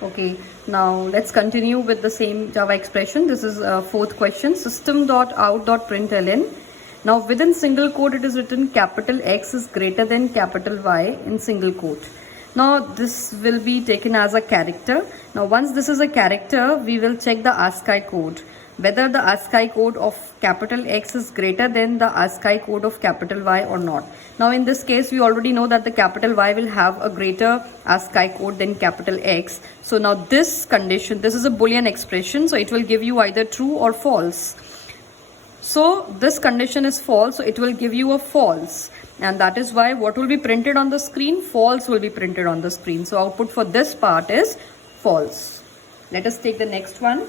Okay, now let's continue with the same Java expression. This is a fourth question. System.out.println. Now within single quote it is written capital X is greater than capital Y in single quote. Now this will be taken as a character. Now once this is a character, we will check the ASCII code, whether the ASCII code of capital X is greater than the ASCII code of capital Y or not. Now in this case, we already know that the capital Y will have a greater ASCII code than capital X. So now this condition, this is a Boolean expression, so it will give you either true or false. So this condition is false, so it will give you a false. And that is why what will be printed on the screen? False will be printed on the screen. So output for this part is false. Let us take the next one.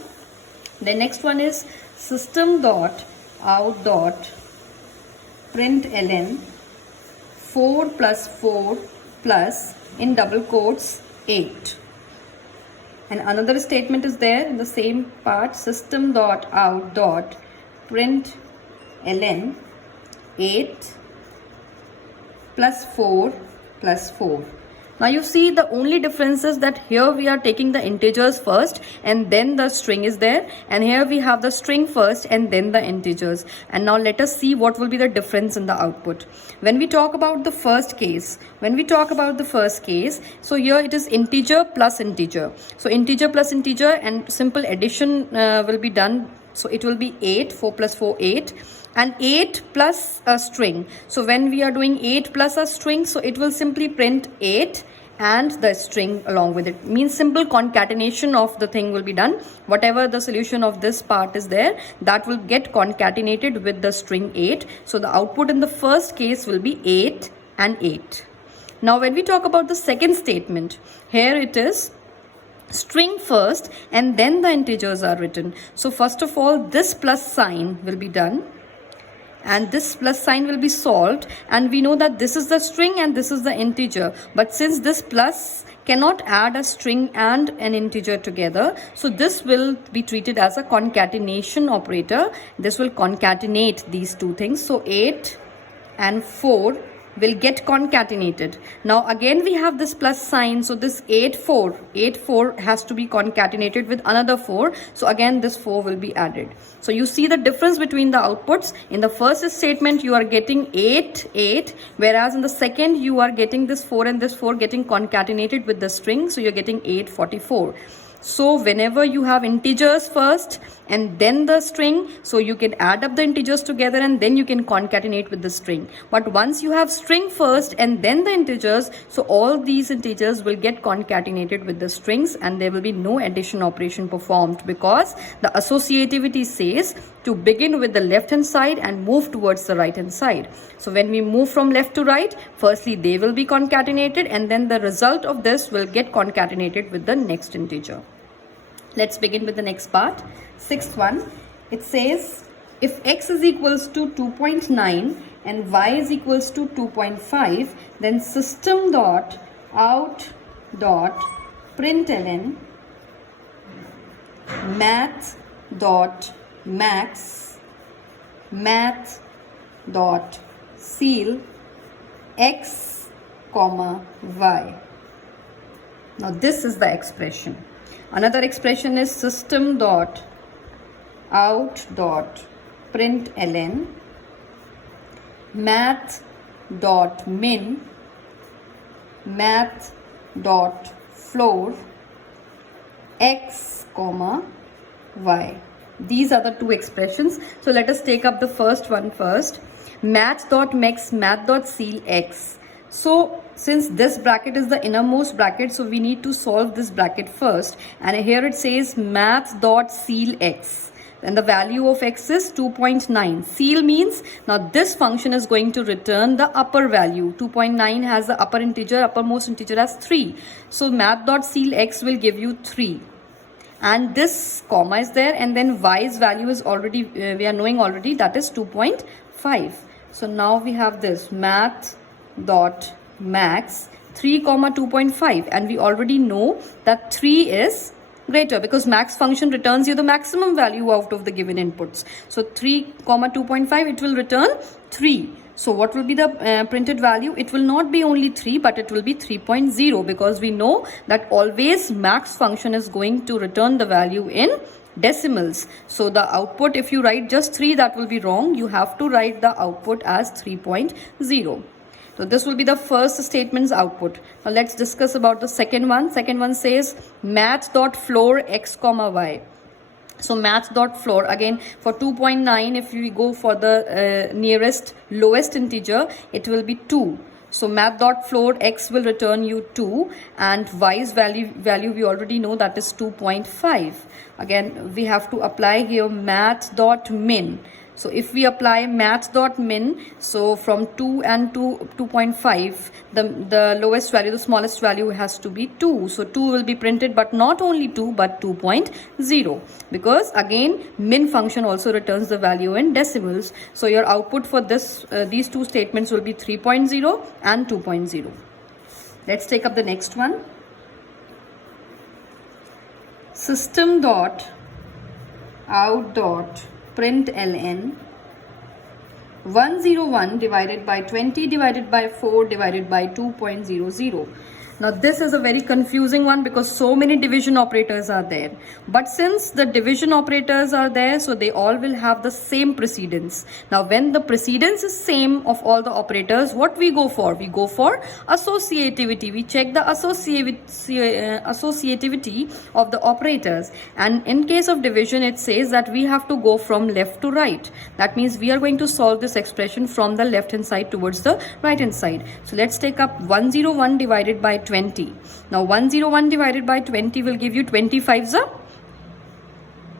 The next one is system.out.println 4 plus 4 plus in double quotes 8. And another statement is there in the same part, system.out.println 8 plus 4 plus 4. Now you see the only difference is that here we are taking the integers first and then the string is there, and here we have the string first and then the integers. And now let us see what will be the difference in the output. When we talk about the first case, so here it is integer plus integer. So integer plus integer and simple addition will be done. So it will be 8, 4 plus 4, 8. And 8 plus a string. So when we are doing 8 plus a string, so it will simply print 8 and the string along with it. Means simple concatenation of the thing will be done. Whatever the solution of this part is there, that will get concatenated with the string 8. So the output in the first case will be 8 and 8. Now when we talk about the second statement, here it is string first and then the integers are written. So first of all, this plus sign will be done and this plus sign will be solved, and we know that this is the string and this is the integer, but since this plus cannot add a string and an integer together, so this will be treated as a concatenation operator. This will concatenate these two things. So 8 and 4 will get concatenated. Now again we have this plus sign, so this 8 4 has to be concatenated with another 4, so again this 4 will be added. So you see the difference between the outputs. In the first statement you are getting 8 8, whereas in the second you are getting this 4 and this 4 getting concatenated with the string, so you're getting 8 44. So whenever you have integers first and then the string, so you can add up the integers together and then you can concatenate with the string. But once you have string first and then the integers, so all these integers will get concatenated with the strings and there will be no addition operation performed, because the associativity says to begin with the left hand side and move towards the right hand side. So when we move from left to right, firstly they will be concatenated and then the result of this will get concatenated with the next integer. Let's begin with the next part. Sixth one, it says if x is equals to 2.9 and y is equals to 2.5, then system dot out dot println math dot max dot seal x comma y. Now this is the expression. Another expression is system dot out dot println math dot min math dot floor x comma y. These are the two expressions. So let us take up the first one first. Math dot max math dot seal x. So since this bracket is the innermost bracket, so we need to solve this bracket first, and here it says math dot seal x, and the value of x is 2.9. Seal means now this function is going to return the upper value. 2.9 has the upper integer, uppermost integer as 3. So math dot seal x will give you 3. And this comma is there, and then y's value is already, we are knowing already, that is 2.5. So now we have this math dot max 3 comma 2.5, and we already know that 3 is greater because max function returns you the maximum value out of the given inputs. So 3 comma 2.5, it will return 3. So what will be the printed value? It will not be only 3, but it will be 3.0, because we know that always max function is going to return the value in decimals. So the output, if you write just 3, that will be wrong. You have to write the output as 3.0. So this will be the first statement's output. Now let's discuss about the second one. Second one says math.floor x comma y. So math.floor, again for 2.9, if we go for the nearest lowest integer, it will be 2. So math.floor x will return you 2, and y's value we already know, that is 2.5. Again we have to apply here math.min. So if we apply math.min, so from 2 and 2.5, the lowest value, the smallest value has to be 2. So 2 will be printed, but not only 2, but 2.0, because again min function also returns the value in decimals. So your output for this these two statements will be 3.0 and 2.0. Let's take up the next one. System dot out dot print ln 101 divided by 20 divided by 4 divided by 2.00. Now this is a very confusing one, because so many division operators are there. But since the division operators are there, so they all will have the same precedence. Now when the precedence is same of all the operators, what we go for? We go for associativity. We check the associativity of the operators. And in case of division, it says that we have to go from left to right. That means we are going to solve this expression from the left hand side towards the right hand side. So let's take up 101 divided by 20. Now 101 divided by 20 will give you 25.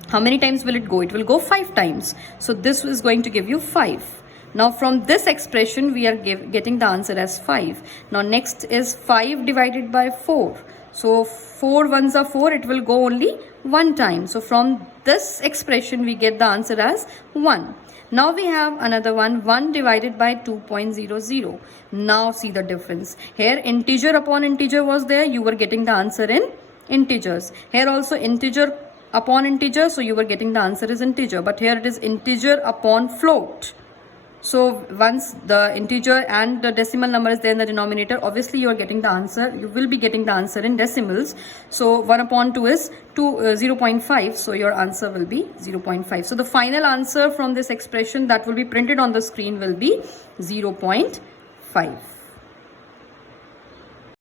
How many times will it go? It will go 5 times. So this is going to give you 5. Now from this expression we are getting the answer as 5. Now next is 5 divided by 4. So 4 ones are 4, it will go only 1 time. So from this expression we get the answer as 1. Now we have another one, 1 divided by 2.00. Now see the difference. Here integer upon integer was there, you were getting the answer in integers. Here also integer upon integer, so you were getting the answer is integer. But here it is integer upon float. So once the integer and the decimal number is there in the denominator, obviously you are getting the answer, you will be getting the answer in decimals. So 1 upon 2 is 0.5, so your answer will be 0.5. So the final answer from this expression that will be printed on the screen will be 0.5.